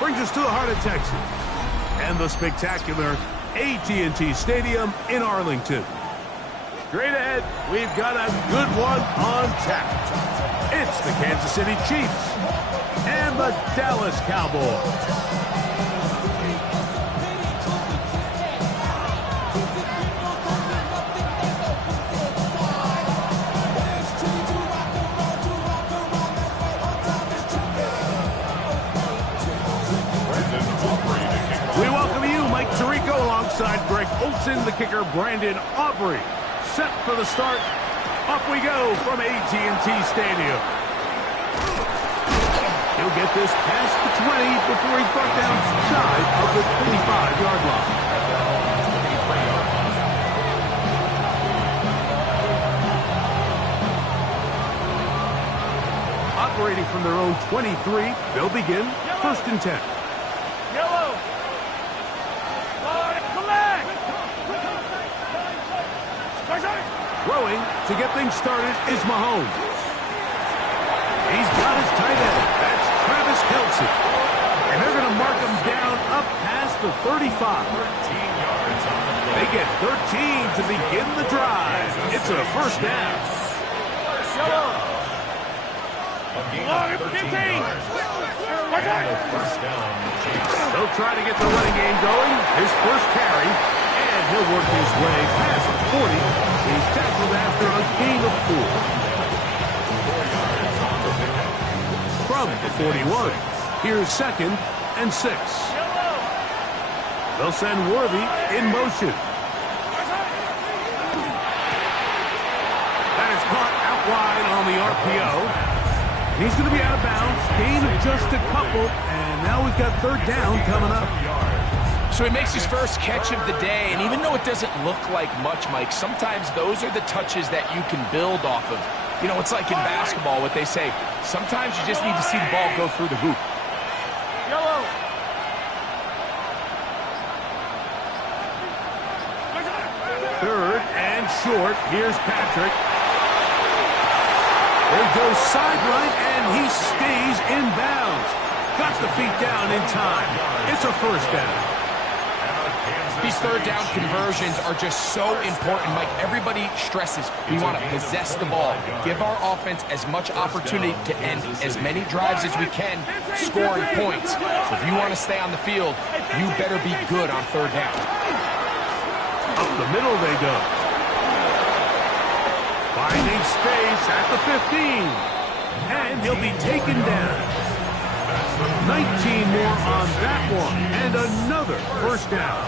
brings us to the heart of Texas and the spectacular AT&T Stadium in Arlington. Straight ahead, we've got a good one on tap. It's the Kansas City Chiefs and the Dallas Cowboys. Alongside Greg Olsen, the kicker Brandon Aubrey. Set for the start. Off we go from AT&T Stadium. He'll get this past the 20 before he's brought down shy of the 25-yard line. Operating from their own 23, they'll begin 1st and 10. Throwing to get things started is Mahomes. He's got his tight end. That's Travis Kelce. And they're going to mark him down up past the 35. They get 13 to begin the drive. It's a 1st down. They'll try to get the running game going. His first carry. And he'll work his way past the 40. He's tackled after a gain of 4. From the 41, here's 2nd and 6. They'll send Worthy in motion. That is caught out wide on the RPO. He's going to be out of bounds. Gain of just a couple. And now we've got 3rd down coming up. So he makes his first catch of the day, and even though it doesn't look like much, Mike, sometimes those are the touches that you can build off of. You know, it's like in basketball, what they say, sometimes you just need to see the ball go through the hoop. Yellow. Third and short. Here's Patrick. There goes sideline, and he stays in bounds. Got the feet down in time. It's a 1st down. These 3rd down conversions are just so important, Mike. Everybody stresses we want to possess the ball, give our offense as much opportunity to end as many drives as we can, scoring points. So if you want to stay on the field, you better be good on 3rd down. Up the middle they go. Finding space at the 15. And he'll be taken down. 19 more on that one. And another 1st down.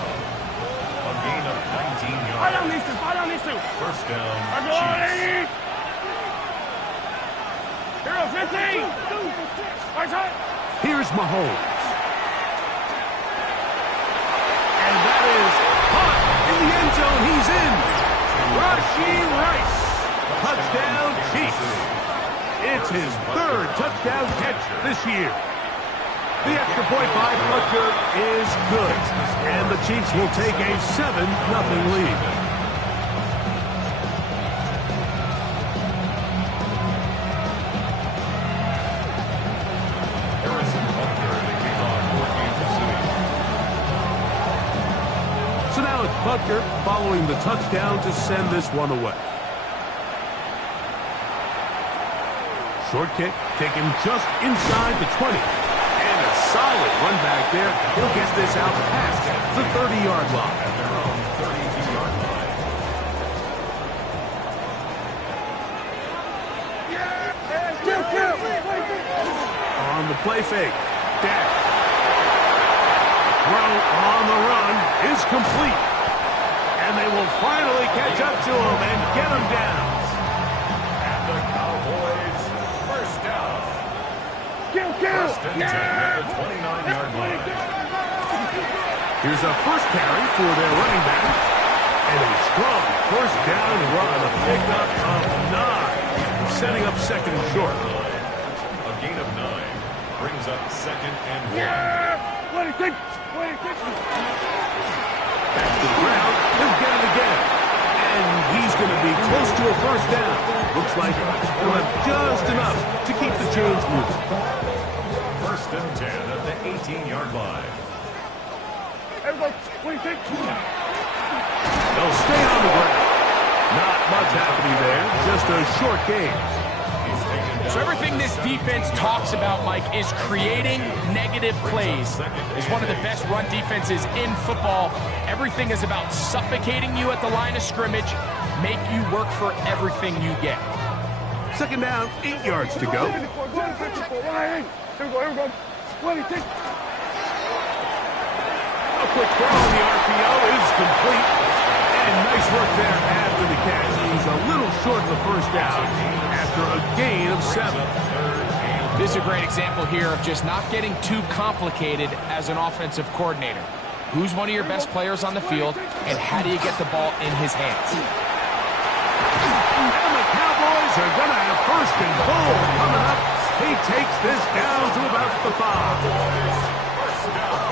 Gain of 19 yards. 1st down, Chiefs. Here's Mahomes. And that is caught in the end zone. He's in. Rashee Rice. Touchdown, Chiefs. It's his 3rd touchdown catch this year. The extra point by Butker is good, and the Chiefs will take a 7-0 lead. So now it's Butker following the touchdown to send this one away. Short kick, taken just inside the 20. Solid run back there. He'll get this out past the 30-yard line. At their own 32-yard line. On the play fake. Dak. Throw on the run is complete. And they will finally catch up to him and get him down. And the Cowboys, 1st down. 1st and 10 at the 29-yard line. Here's a first carry for their running back. And a strong 1st down run. A pickup of 9. Setting up 2nd and short. A gain of 9 brings up 2nd and 1. Back to the ground. He'll get it again. And he's going to be close to a 1st down. Looks like he'll have just enough to keep the chains moving. 1st and 10 at the 18-yard line. Everybody, what do you think? They'll stay on the ground. Not much happening there. Just a short game. So everything this defense talks about, Mike, is creating negative plays. It's one of the best run defenses in football. Everything is about suffocating you at the line of scrimmage, make you work for everything you get. Second down, 8 yards to go. A quick throw on the RPO is complete. And nice work there after the catch. He's a little short of the first down after a gain of 7. This is a great example here of just not getting too complicated as an offensive coordinator. Who's one of your best players on the field, and how do you get the ball in his hands? And the Cowboys are going to have first and goal coming up. He takes this down to about the 5.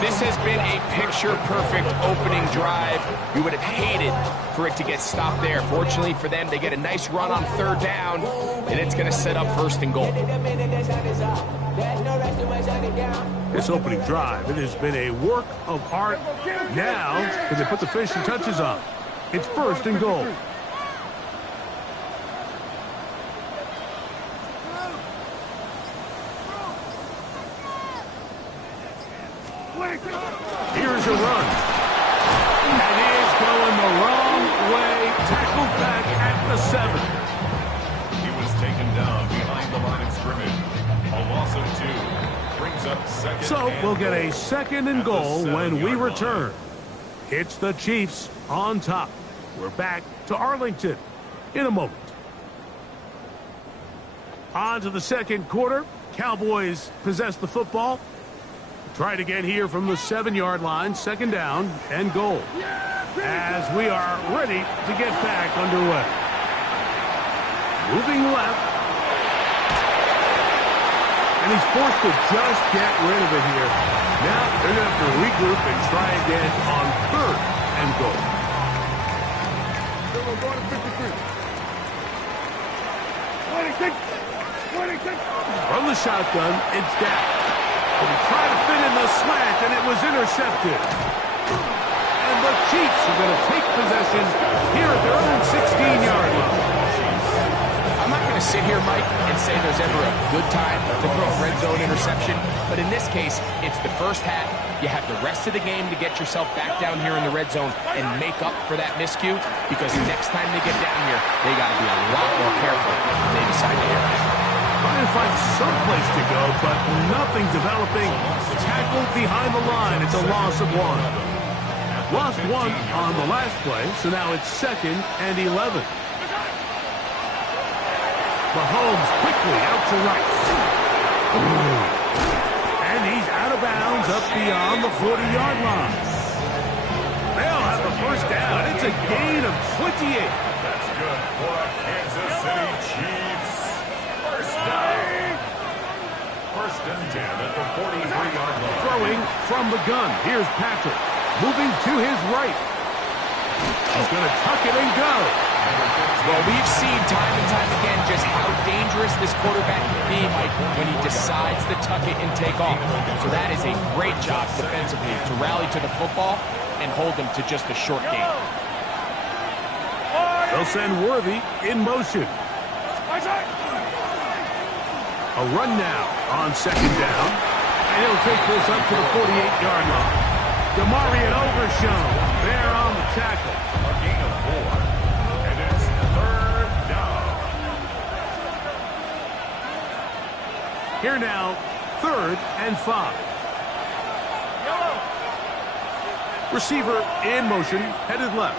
This has been a picture-perfect opening drive. You would have hated for it to get stopped there. Fortunately for them, they get a nice run on third down, and it's going to set up first and goal. This opening drive, it has been a work of art. Now, can they put the finishing touches on? It's first and goal. Here's a run. And he is going the wrong way. Tackled back at the 7. He was taken down behind the line of scrimmage. A loss of 2. Brings up second. So we'll get a second and goal when we return. It's the Chiefs on top. We're back to Arlington in a moment. On to the second quarter. Cowboys possess the football. Try it again here from the 7-yard line. Second down and goal. As we are ready to get back underway. Moving left. And he's forced to just get rid of it here. Now they're going to have to regroup and try again on third and goal. From the shotgun, it's down. He tried to fit in the slant, and it was intercepted. And the Chiefs are going to take possession here at their own 16-yard line. I'm not going to sit here, Mike, and say there's ever a good time to throw a red zone interception, but in this case, it's the first half. You have the rest of the game to get yourself back down here in the red zone and make up for that miscue, because next time they get down here, they got to be a lot more careful when they decide to air it. Trying to find some place to go, but nothing developing. Tackled behind the line. It's a loss of 1. Lost 1 on the last play, so now it's second and 11. Mahomes quickly out to right. And he's out of bounds up beyond the 40-yard line. They'll have the first down. It's a gain of 28. That's good for Kansas City Chiefs. First down. First and 10 at the 43-yard line. Throwing from the gun. Here's Patrick. Moving to his right. He's going to tuck it and go. Well, we've seen time and time again just how dangerous this quarterback can be, Mike, when he decides to tuck it and take off. So that is a great job defensively to rally to the football and hold them to just a short game. They'll send Worthy in motion. A run now on second down. And he'll take this up to the 48-yard line. Demarion Overshown there on the tackle. A gain of 4. And it's third down. Here now, third and 5. Receiver in motion, headed left.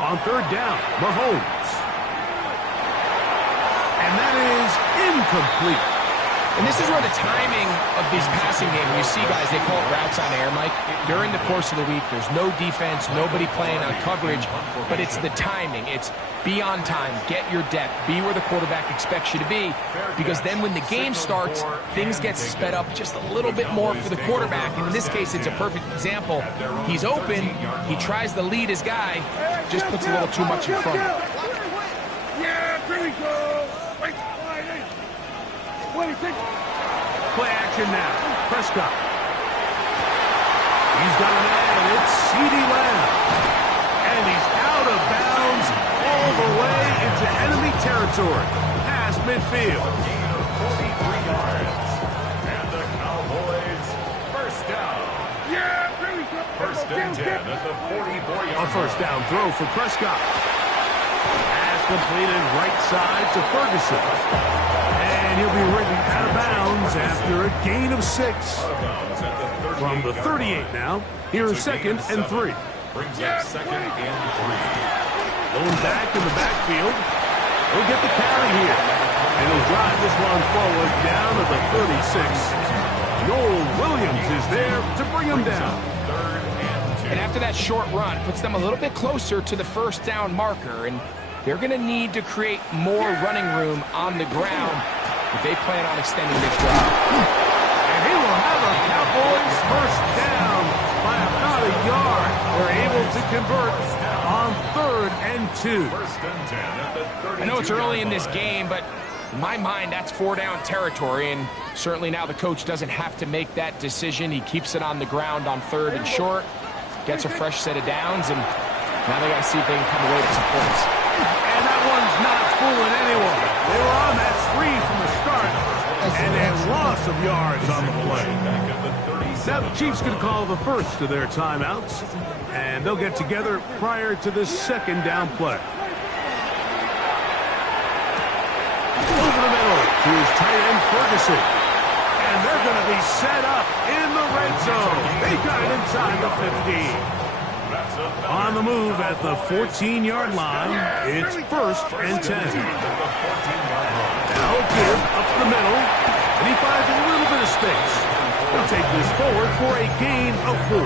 On third down, Mahomes. And that is incomplete. And this is where the timing of these passing games, you see guys, they call it routes on air, Mike. During the course of the week, there's no defense, nobody playing on coverage, but it's the timing. It's be on time, get your depth, be where the quarterback expects you to be, because then when the game starts, things get sped up just a little bit more for the quarterback. And in this case, it's a perfect example. He's open, he tries to lead his guy, just puts a little too much in front. Yeah, here we go. Wait, 26. Play action now. Prescott. He's got a man. It's CeeDee Lamb. And he's out of bounds all the way into enemy territory. Past midfield. Gain of 43 yards. And the Cowboys first down. First and 10 at the 44-yard A first down throw for Prescott. Pass completed right side to Ferguson. And he'll be ridden out of bounds after a gain of 6. From the 38 now, here's second and 3. Brings up second and 3. Going back in the backfield. He'll get the carry here. And he'll drive this one forward down to the 36. Noel Williams is there to bring him down. And after that short run, puts them a little bit closer to the first down marker. And they're going to need to create more running room on the ground if they plan on extending this drive. And he will have a Cowboys first down by about a yard. They're able to convert on 3rd and 2. First and 10 at the 32. I know it's early in this game, but in my mind, that's 4-down territory. And certainly now the coach doesn't have to make that decision. He keeps it on the ground on 3rd and short. Gets a fresh set of downs, and now they got to see if they can come away with some points. And that one's not fooling anyone. They were on that screen from the start, and a loss of yards on the play. Now the Chiefs going to call the first of their timeouts, and they'll get together prior to this second down play. Over the middle to his tight end Ferguson. And they're going to be set up in the red zone. They got it inside the 15. On the move at the 14-yard line, it's first and 10. Now give up the middle, and he finds a little bit of space. He'll take this forward for a gain of 4.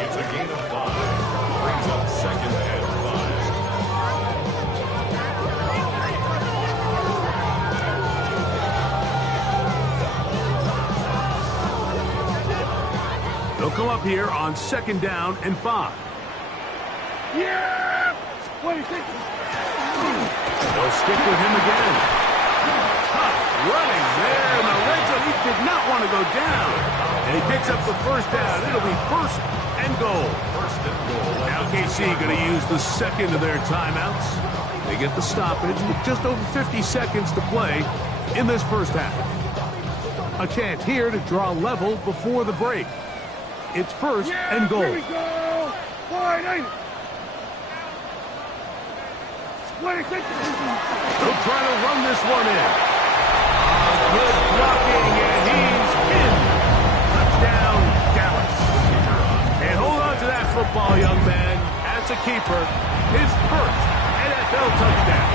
It's a gain of 5. Brings up second and 5. They'll come up here on 2nd down and 5. Yeah! What do you think? They'll stick with him again. Tough running there in the red zone. He did not want to go down. And he picks up the first down. It'll be first and goal. First and goal. Now KC going to use the second of their timeouts. They get the stoppage with just over 50 seconds to play in this first half. A chance here to draw level before the break. It's first and goal. Here we go! Wide eight. What do you think? They'll try to run this one in. Good blocking, and he's in. Touchdown, Dallas. And hold on to that football, young man. As a keeper, his first NFL touchdown.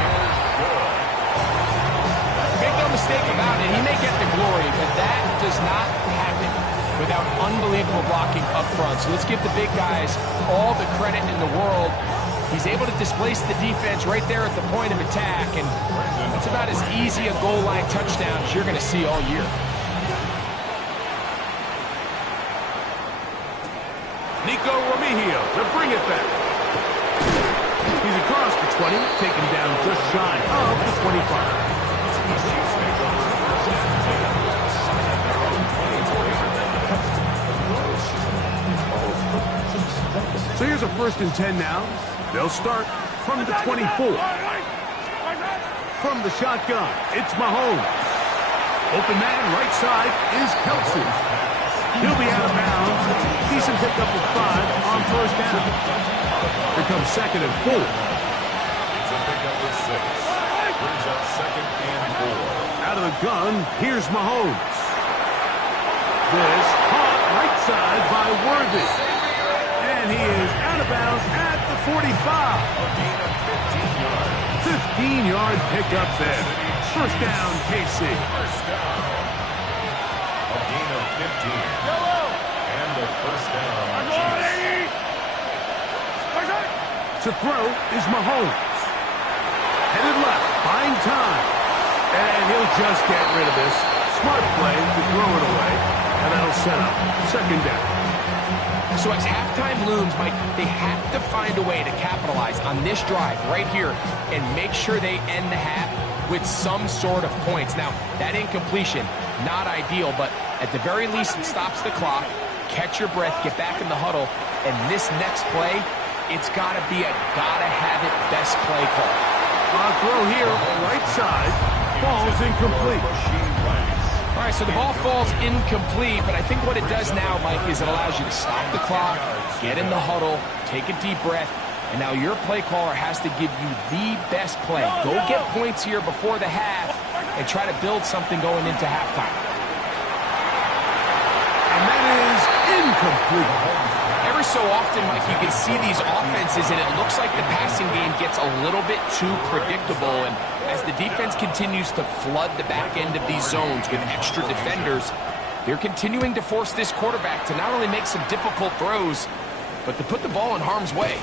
Make no mistake about it, he may get the glory, but that does not happen without unbelievable blocking up front. So let's give the big guys all the credit in the world. He's able to displace the defense right there at the point of attack, and that's about as easy a goal line touchdown as you're going to see all year. Nico Remigio to bring it back. He's across the 20, taken down just shy of the 25. So here's a first and 10 now. They'll start from the 24. From the shotgun, it's Mahomes. Open man, right side, is Kelsey. He'll be out of bounds. Decent pickup of 5 on first down. Here comes second and 4. It's a pickup of 6. Brings up second and 4. Out of the gun, here's Mahomes. This caught right side by Worthy. And he is out of bounds at the 45. A gain of 15 yards. 15-yard pickup there. First down, KC. First down. A gain of 15. And a first down. Chiefs. To throw is Mahomes. Headed left, buying time. And he'll just get rid of this. Smart play to throw it away. And that'll set up second down. So as halftime looms, Mike, they have to find a way to capitalize on this drive right here and make sure they end the half with some sort of points. Now, that incompletion, not ideal, but at the very least, it stops the clock. Catch your breath, get back in the huddle, and this next play, it's got to be a gotta-have-it best play call. On throw here, right side, falls incomplete. All right, so the ball falls incomplete, but I think what it does now, Mike, is it allows you to stop the clock, get in the huddle, take a deep breath, and now your play caller has to give you the best play. Go get points here before the half and try to build something going into halftime. And that is incomplete. Every so often, Mike, you can see these offenses, and it looks like the passing game gets a little bit too predictable. And as the defense continues to flood the back end of these zones with extra defenders, they're continuing to force this quarterback to not only make some difficult throws, but to put the ball in harm's way.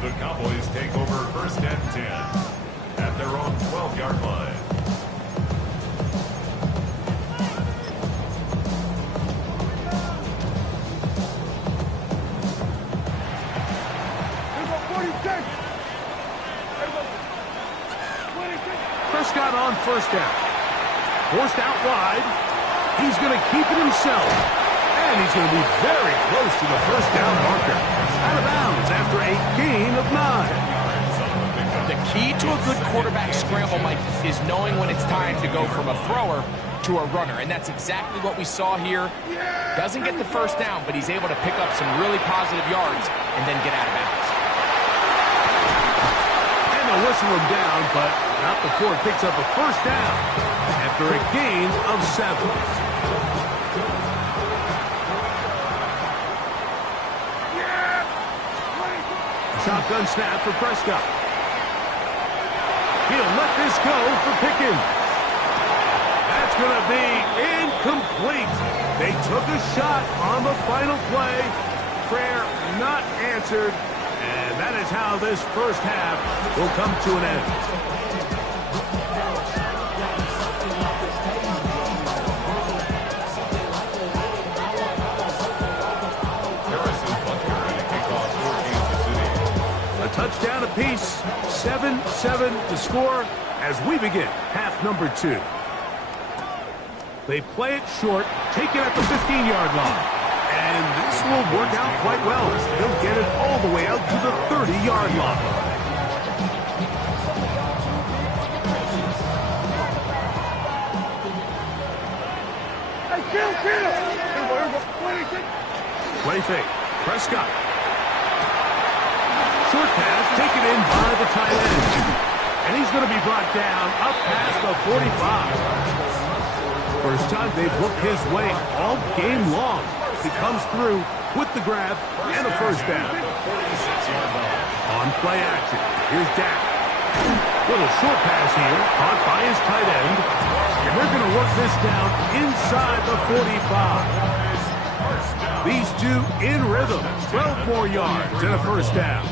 The Cowboys take over 1st and 10 at their own 12-yard line. Prescott on 1st down. Forced out wide. He's going to keep it himself. And he's going to be very close to the 1st down marker. Out of bounds after a gain of 9. The key to a good quarterback scramble, Mike, is knowing when it's time to go from a thrower to a runner. And that's exactly what we saw here. Doesn't get the 1st down, but he's able to pick up some really positive yards and then get out of bounds. And they'll whistle him down, but not before it picks up a 1st down after a gain of 7. Shotgun snap for Prescott. He'll let this go for Pickens. That's going to be incomplete. They took a shot on the final play. Prayer not answered. And that is how this 1st half will come to an end. Touchdown apiece, 7-7 the score as we begin half number 2. They play it short, take it at the 15-yard line. And this will work out quite well. They'll get it all the way out to the 30-yard line. Play fake. Prescott. Short pass taken in by the tight end. And he's going to be brought down up past the 45. First time they've looked his way all game long. He comes through with the grab and a 1st down. On play action, here's Dak. Little short pass here, caught by his tight end. And they're going to work this down inside the 45. These two in rhythm. 12 more yards and a 1st down.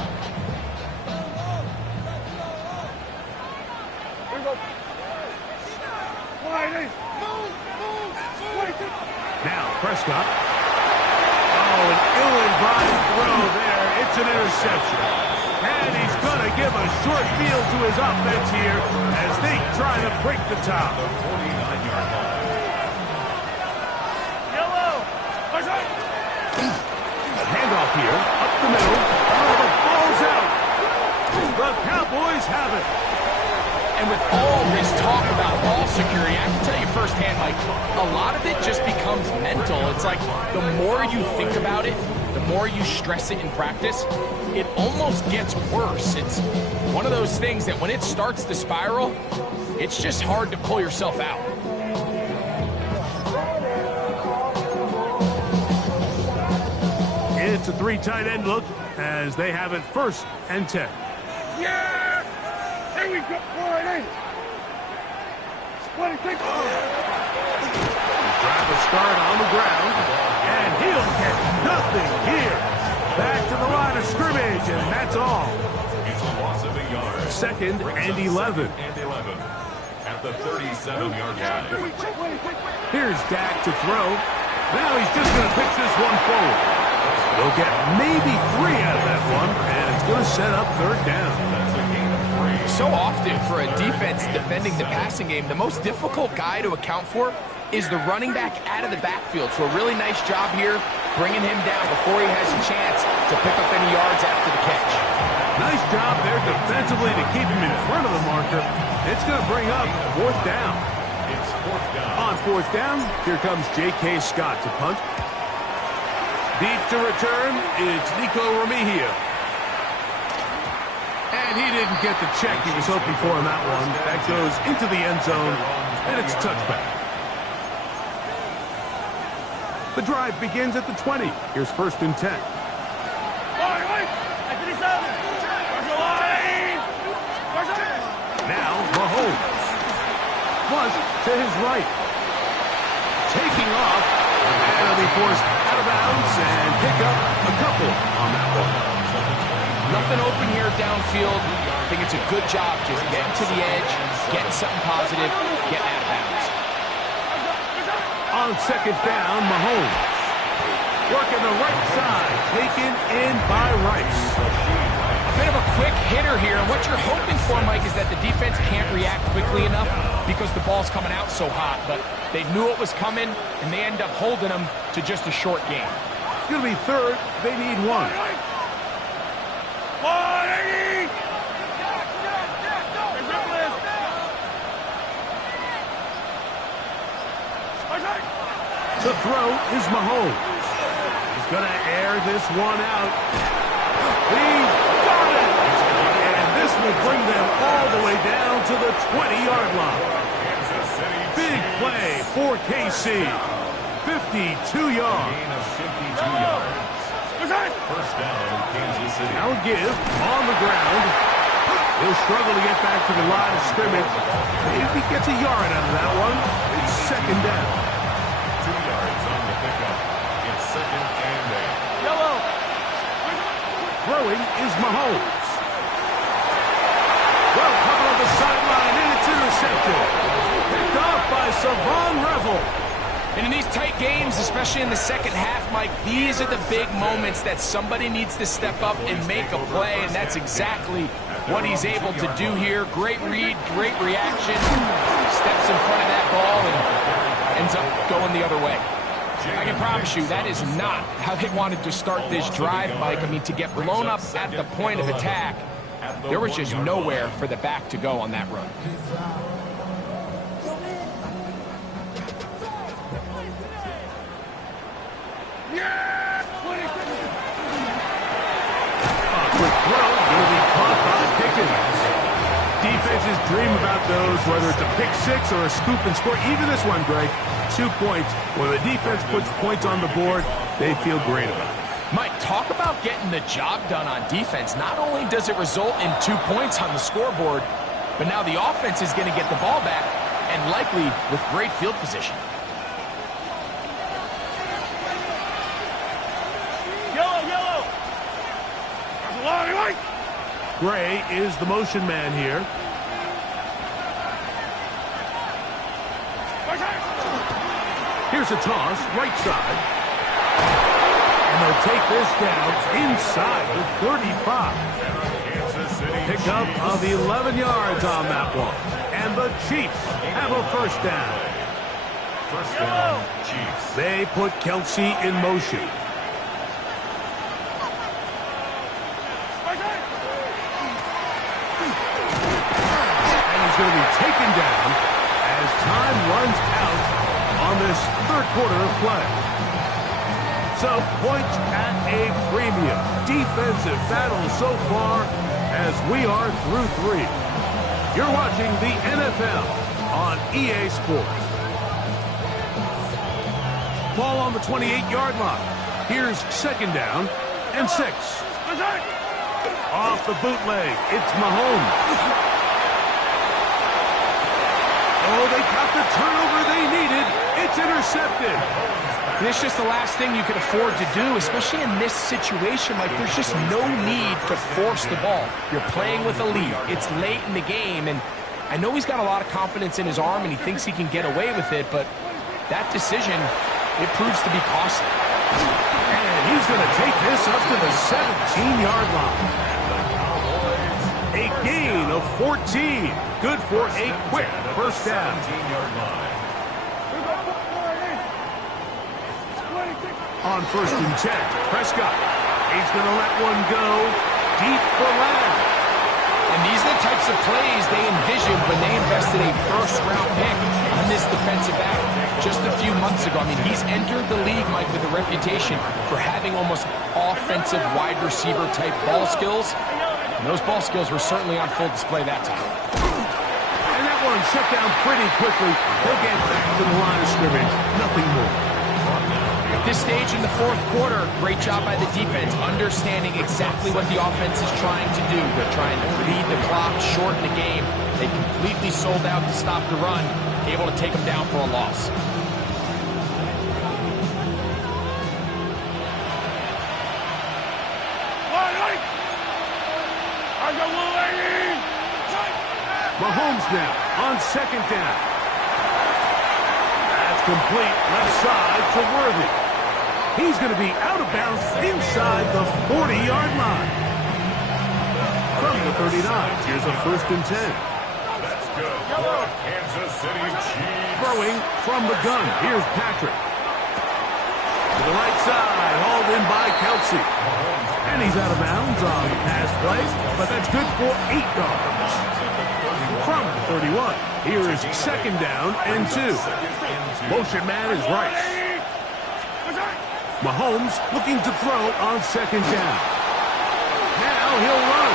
Now Prescott. Oh, an ill-advised throw there. It's an interception. And he's going to give a short field to his offense here as they try to break the top. Handoff here, up the middle. Oh, the ball's out. The Cowboys have it. And with all this talk about ball security, I can tell you firsthand, Mike, a lot of it just becomes mental. It's like the more you think about it, the more you stress it in practice, it almost gets worse. It's one of those things that when it starts to spiral, it's just hard to pull yourself out. It's a 3 tight end look as they have it 1st and 10. Yeah! Here we go. All right, Grab a start on the ground, and he'll get nothing here. Back to the line of scrimmage, and that's all. It's a loss of a yard. 2nd and 11. At the 37-yard line. Here's Dak to throw. Now he's just going to pitch this one forward. They'll get maybe 3 out of that one, and it's going to set up third down. That's a gain of 3. So often for a defense defending the passing game, the most difficult guy to account for is the running back out of the backfield. So a really nice job here, bringing him down before he has a chance to pick up any yards after the catch. Nice job there defensively to keep him in front of the marker. It's going to bring up fourth down. It's fourth down. On fourth down, here comes J.K. Scott to punt. Deep to return, it's Nico Remigio. And he didn't get the check he was hoping for on that one. That goes into the end zone, and it's a touchback. The drive begins at the 20. Here's first and 10. Now, Mahomes. Flush to his right. Taking off, and he'll be forced out of bounds and pick up a couple on that one. Nothing open here downfield. I think it's a good job just getting to the edge, getting something positive, getting out of bounds. On second down, Mahomes. Working the right side, taken in by Rice. A bit of a quick hitter here, and what you're hoping for, Mike, is that the defense can't react quickly enough because the ball's coming out so hot, but they knew it was coming, and they end up holding them to just a short game. It's going to be third. They need 1. 180! To throw is Mahomes. He's going to air this one out. He's got it! And this will bring them all the way down to the 20-yard line. Big play for KC. 52 yards. Gain of 52 yards. First down, Kansas City. Now a give on the ground. He'll struggle to get back to the line of scrimmage. If he gets a yard out of that one, it's second down. 2 yards on the pickup. It's second and 8. Yellow! Throwing is Mahomes. Well covered on the sideline, and it's intercepted. Picked off by Savon Revel. And in these tight games, especially in the second half, Mike, these are the big moments that somebody needs to step up and make a play, and that's exactly what he's able to do here. Great read, great reaction, steps in front of that ball and ends up going the other way. I can promise you that is not how they wanted to start this drive, Mike. I mean, to get blown up at the point of attack, there was just nowhere for the back to go on that run. Quick throw, going to be caught by Pickens. Defenses dream about those, whether it's a pick six or a scoop and score. Even this one, Greg, 2 points. When the defense puts points on the board, they feel great about it. Mike, talk about getting the job done on defense. Not only does it result in 2 points on the scoreboard, but now the offense is going to get the ball back, and likely with great field position. Yellow! There's a long way! Gray is the motion man here. Here's a toss, right side. And they'll take this down inside the 35. Pick up of 11 yards on that one. And the Chiefs have a first down. First down, Chiefs. They put Kelsey in motion. And he's going to be taken down as time runs out on this third quarter of play. So, points at a premium. Defensive battle so far as we are through 3. You're watching the NFL on EA Sports. Ball on the 28-yard line. Here's second down and 6. Off the bootleg, it's Mahomes. Oh, they got the turnover they needed. It's intercepted. And it's just the last thing you could afford to do, especially in this situation. Like, there's just no need to force the ball. You're playing with a lead. It's late in the game, and I know he's got a lot of confidence in his arm, and he thinks he can get away with it, but that decision, it proves to be costly. And He's going to take this up to the 17-yard line. A gain of 14. Good for a quick first down. On 1st and 10, Prescott. He's going to let one go deep for Lamb. And these are the types of plays they envisioned when they invested a first-round pick on this defensive back just a few months ago. I mean, he's entered the league, Mike, with a reputation for having almost offensive wide receiver-type ball skills. And those ball skills were certainly on full display that time. And that one shut down pretty quickly. They'll get back to the line of scrimmage. Nothing more. At this stage in the fourth quarter, great job by the defense, understanding exactly what the offense is trying to do. They're trying to lead the clock, shorten the game. They completely sold out to stop the run, able to take them down for a loss. Mahomes now on 2nd down. That's complete left side to Worthy. He's going to be out of bounds inside the 40-yard line. From the 39, here's a 1st and 10. That's good for Kansas City Chiefs. Throwing from the gun, here's Patrick. To the right side, hauled in by Kelsey. And he's out of bounds on the pass play, but that's good for 8 yards. From the 31, here is 2nd down and 2. Motion man is Rice. Mahomes looking to throw on 2nd down. Now he'll run.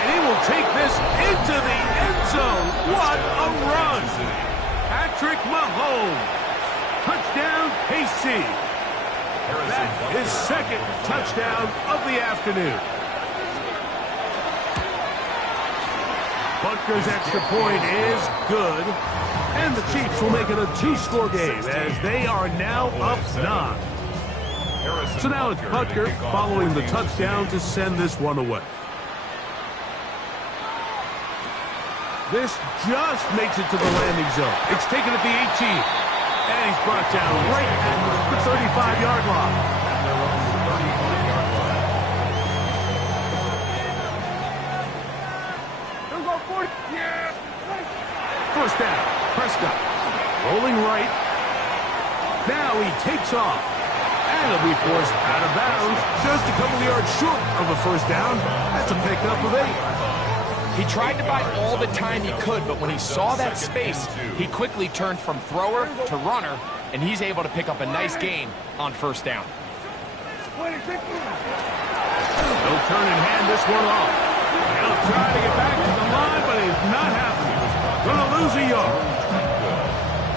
And he will take this into the end zone. What a run. Patrick Mahomes. Touchdown, KC. That is 2nd touchdown of the afternoon. Butker's extra point is good. And the Chiefs will make it a 2-score game as they are now up 9. So now it's Butker following the touchdown to send this one away. This just makes it to the landing zone. It's taken at the 18. And he's brought down right at the 35-yard line. First down, Prescott. Rolling right. Now he takes off. And he'll be forced out of bounds. Just a couple of yards short of a first down. That's a pickup of 8. He tried to buy all the time he could, but when he saw that space, he quickly turned from thrower to runner, and he's able to pick up a nice gain on 1st down. He'll turn and hand this one off. He'll try to get back to the line, but it's not happening. Gonna lose a yard.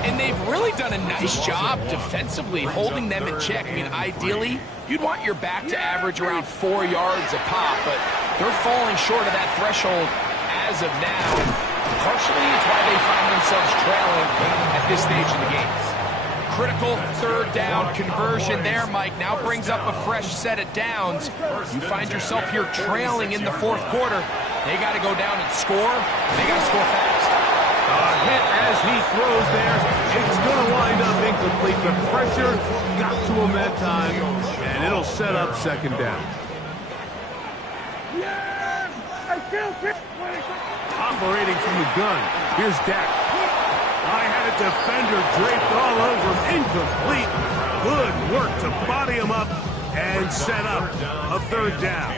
And they've really done a nice job defensively holding them in check. I mean, ideally, you'd want your back to average around 4 yards a pop, but they're falling short of that threshold as of now. Partially, it's why they find themselves trailing at this stage in the game. Critical 3rd down conversion there, Mike. Now brings up a fresh set of downs. You find yourself here trailing in the 4th quarter. They got to go down and score. They got to score fast. A hit as he throws there. It's going to wind up incomplete. The pressure got to him that time, and it'll set up 2nd down. Operating from the gun, here's Dak. I had a defender draped all over him. Incomplete. Good work to body him up and set up a 3rd down.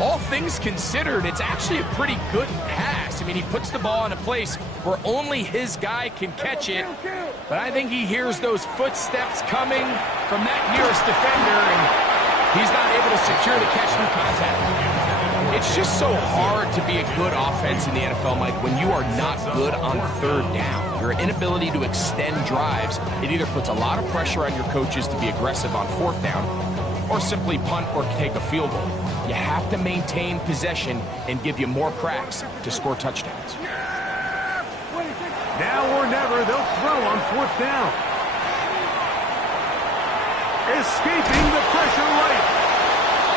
All things considered, it's actually a pretty good pass. I mean, he puts the ball in a place where only his guy can catch it. But I think he hears those footsteps coming from that nearest defender, and he's not able to secure the catch through contact. It's just so hard to be a good offense in the NFL, Mike, when you are not good on 3rd down. Your inability to extend drives, it either puts a lot of pressure on your coaches to be aggressive on 4th down, or simply punt or take a field goal. You have to maintain possession and give you more cracks to score touchdowns. Now or never, they'll throw on 4th down. Escaping the pressure right.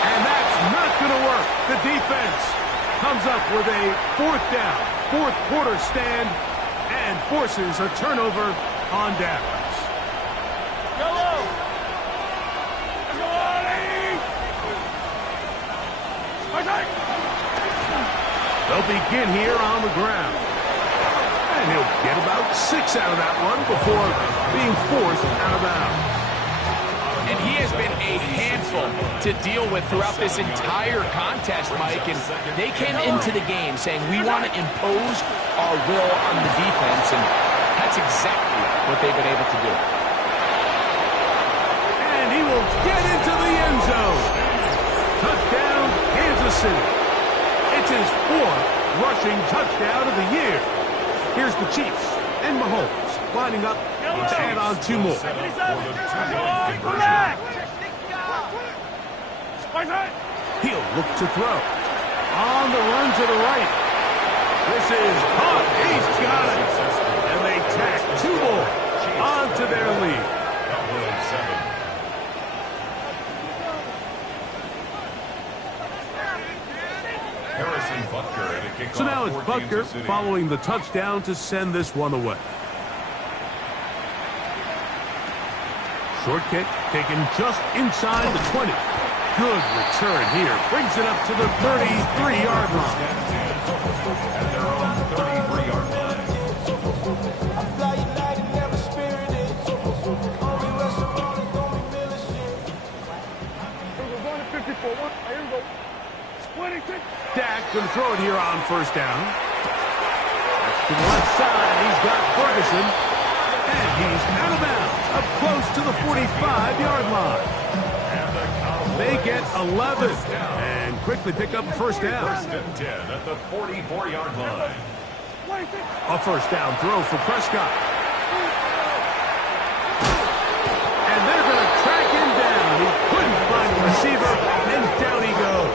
And that's not going to work. The defense comes up with a 4th down, 4th quarter stand, and forces a turnover on downs. They'll begin here on the ground. And he'll get about 6 out of that one before being forced out of bounds. And he has been a handful to deal with throughout this entire contest, Mike. And they came into the game saying, we want to impose our will on the defense. And that's exactly what they've been able to do. And he will get into the end zone. Touchdown, Kansas City. It's his 4th rushing touchdown of the year. Here's the Chiefs and Mahomes lining up to add on 2 more. He'll look to throw. On the run to the right. This is caught. He's got it. And they tack 2 more onto their lead. So now it's Butker following the touchdown to send this one away. Short kick taken just inside the 20. Good return here. Brings it up to the 33-yard line. At their own 33-yard line. Dak going to throw it here on first down. To the left side, he's got Ferguson. And he's out of bounds, up close to the 45-yard line. They get 11 and quickly pick up a first down. 1st and 10 at the 44-yard line. A first down throw for Prescott. And they're going to track him down. He couldn't find the receiver, and down he goes.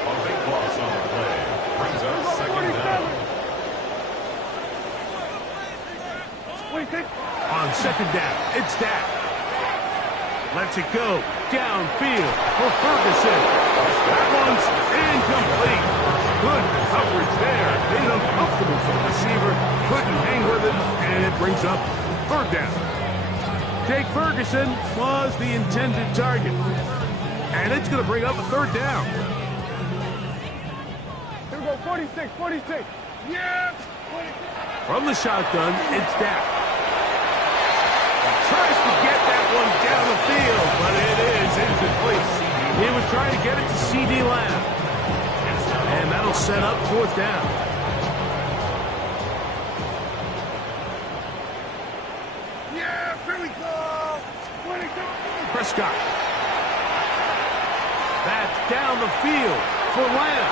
A big loss on the play. Brings up 2nd down. On 2nd down, it's Dak. Lets it go downfield for Ferguson. That one's incomplete. Good coverage there. Made it uncomfortable for the receiver. Couldn't hang with it, and it brings up 3rd down. Jake Ferguson was the intended target. And it's going to bring up a 3rd down. Here we go, 46. Yeah! 46. From the shotgun, it's Dak. Tries to get that one down the field, but it is incomplete. He was trying to get it to C.D. Lamb. And that'll set up 4th down. Yeah, here we go! 22. Prescott. That's down the field for Lamb.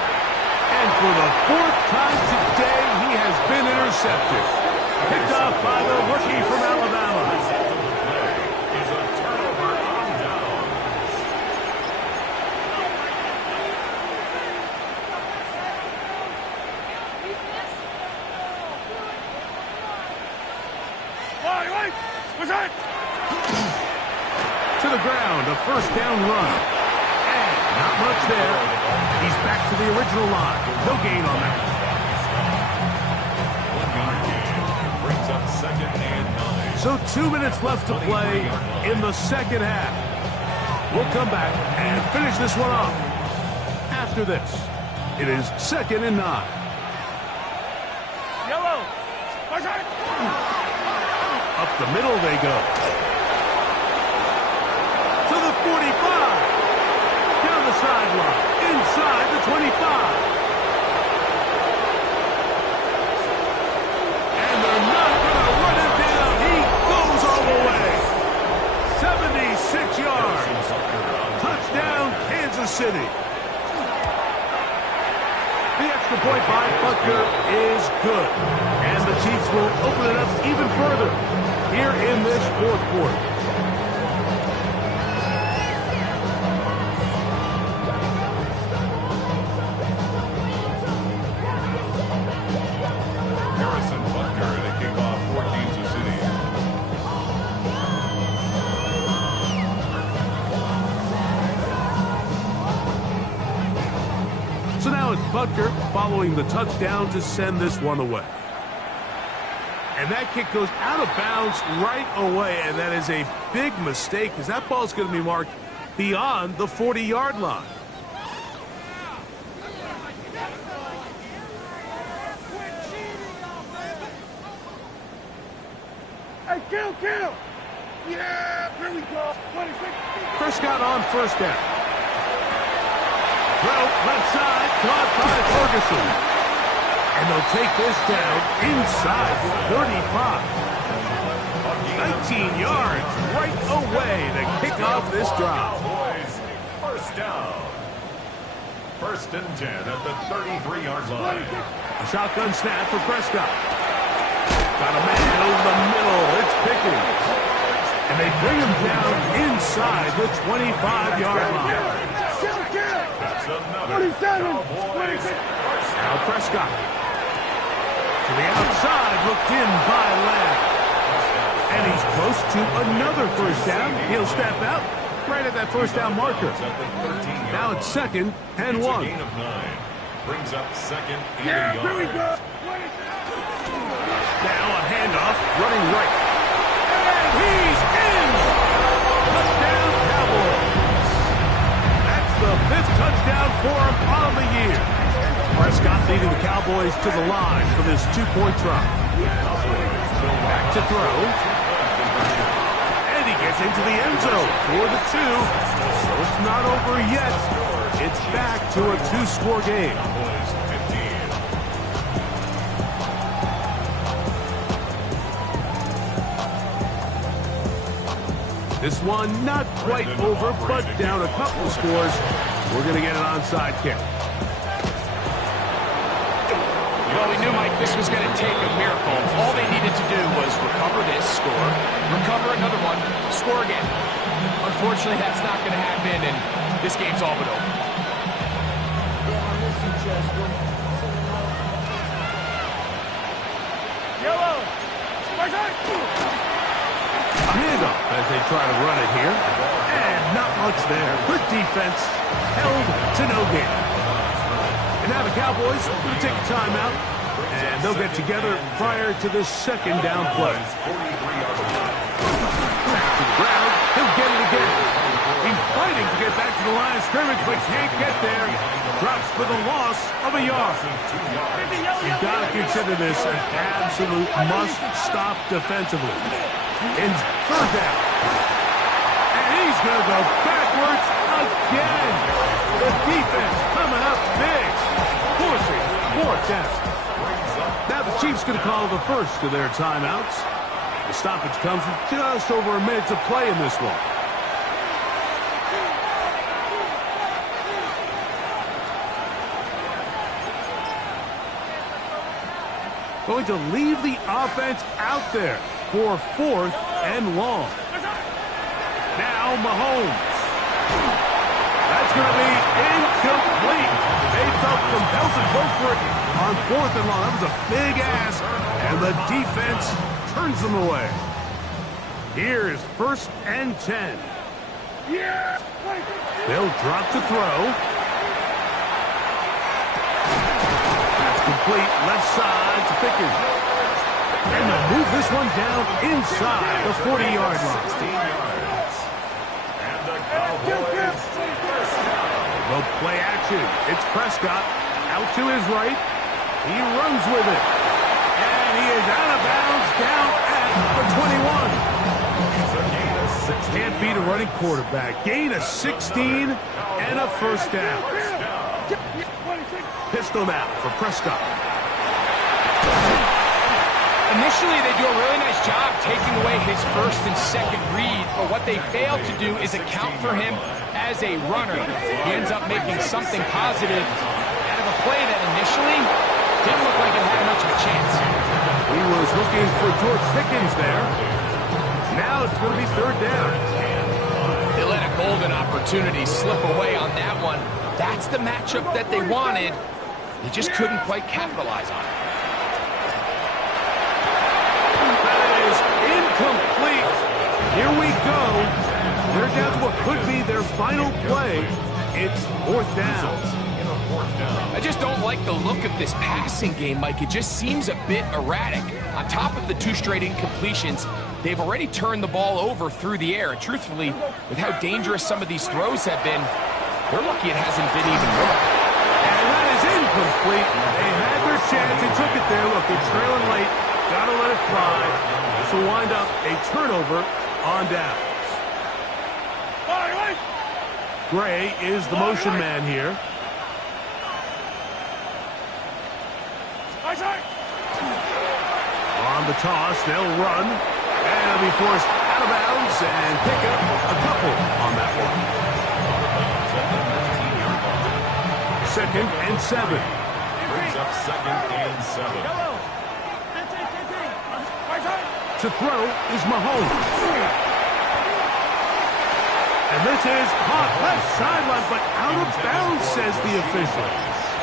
And for the 4th time today, he has been intercepted. Picked off by the rookie from Alabama. What's that? To the ground, a 1st down run. And not much there. He's back to the original line. No gain on that. 1-yard gain. Brings up 2nd and 9. So 2 minutes left to play in the 2nd half. We'll come back and finish this one off. After this, it is 2nd and 9. Yellow. What's that? Up the middle they go. To the 45. Down the sideline. Inside the 25. And they're not going to run him down. He goes all the way. 76 yards. Touchdown, Kansas City. The extra point by Butker is good. And the Chiefs will open it up even further here in this 4th quarter. Butker to kick off for Kansas City. So now it's Butker following the touchdown to send this one away. And that kick goes out of bounds right away, and that is a big mistake because that ball's going to be marked beyond the 40-yard line. Hey, kill! Yeah, here we go. 26. Prescott on first down. Throw left side, caught by Ferguson. And they'll take this down inside the 35. 19 yards right away to kick off this drive. Cowboys, first down. First and 10 at the 33-yard line. A shotgun snap for Prescott. Got a man over the middle. It's Pickens. And they bring him down inside the 25-yard line. That's another 27. Cowboys. Now Prescott. To the outside, looked in by Lamb. And he's close to another first down. He'll step out right at that first down marker. Now it's second and 1. Gain of 9. Brings up second and Yeah, a here we yard. go. Now a handoff, running right. And he's in! Touchdown Cowboys. That's the 5th touchdown for him on the year. Prescott leading the Cowboys to the line for this 2-point try. Back to throw. And he gets into the end zone for the 2. So it's not over yet. It's back to a 2-score game. Cowboys 15. This one not quite over, but down a couple of scores. We're going to get an onside kick. Well, we knew, Mike, this was going to take a miracle. All they needed to do was recover this, score, recover another one, score again. Unfortunately, that's not going to happen, and this game's all but over. Yellow. A handoff as they try to run it here. And not much there. Good defense. Held to no gain. And now the Cowboys are going to take a timeout. And they'll get together prior to this second down play. Back to the ground. He'll get it again. He's fighting to get back to the line of scrimmage, but can't get there. Drops for the loss of a yard. You've got to consider this an absolute must-stop defensively. In third down. And he's going to go backwards again. The defense coming up big. Forcing fourth down. Now the Chiefs going to call the first of their timeouts. The stoppage comes with just over a minute to play in this one. Going to leave the offense out there for 4th and long. Now Mahomes. That's going to be incomplete. They felt compelled to go for it on 4th and long. That was a big ask, and the defense turns them away. Here is 1st and 10. Yeah. They'll drop to throw. That's complete left side to Pickens. And they'll move this one down inside the 40-yard line. And the Cowboys first down. Well, play action. It's Prescott out to his right. He runs with it. And he is out of bounds down at the 21. Can't beat a running quarterback. Gain of 16 and a first down. Pistol now for Prescott. Initially, they do a really nice job taking away his first and second read, but what they failed to do is account for him as a runner. He ends up making something positive out of a play that initially didn't look like it had much of a chance. He was looking for George Pickens there. Now it's going to be 3rd down. They let a golden opportunity slip away on that one. That's the matchup that they wanted. They just couldn't quite capitalize on it. That is incomplete. Here we go. They're down to what could be their final play. It's 4th down. I just don't like the look of this passing game, Mike. It just seems a bit erratic. On top of the 2 straight incompletions, they've already turned the ball over through the air. Truthfully, with how dangerous some of these throws have been, they're lucky it hasn't been even more. And that is incomplete. They had their chance. They took it there. Look, they're trailing late. Gotta let it fly. This will wind up a turnover on downs. Gray is the motion man here. On the toss, they'll run. And they'll be forced out of bounds and pick up a couple on that one. 2nd and 7. Brings up 2nd and 7. To throw is Mahomes. And this is caught left sideline, but out of bounds, says the official.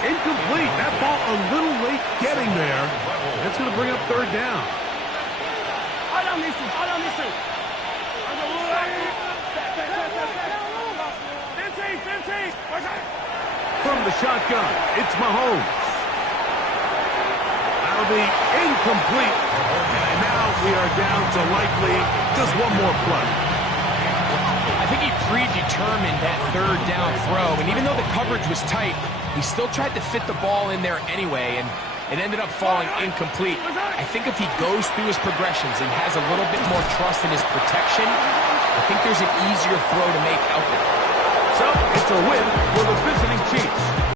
Incomplete. That ball a little late getting there. That's going to bring up 3rd down. From the shotgun, it's Mahomes. That'll be incomplete. And now we are down to likely just one more play. I think he predetermined that 3rd down throw, and even though the coverage was tight, he still tried to fit the ball in there anyway, and it ended up falling incomplete. I think if he goes through his progressions and has a little bit more trust in his protection, I think there's an easier throw to make out there. So it's a win for the visiting Chiefs.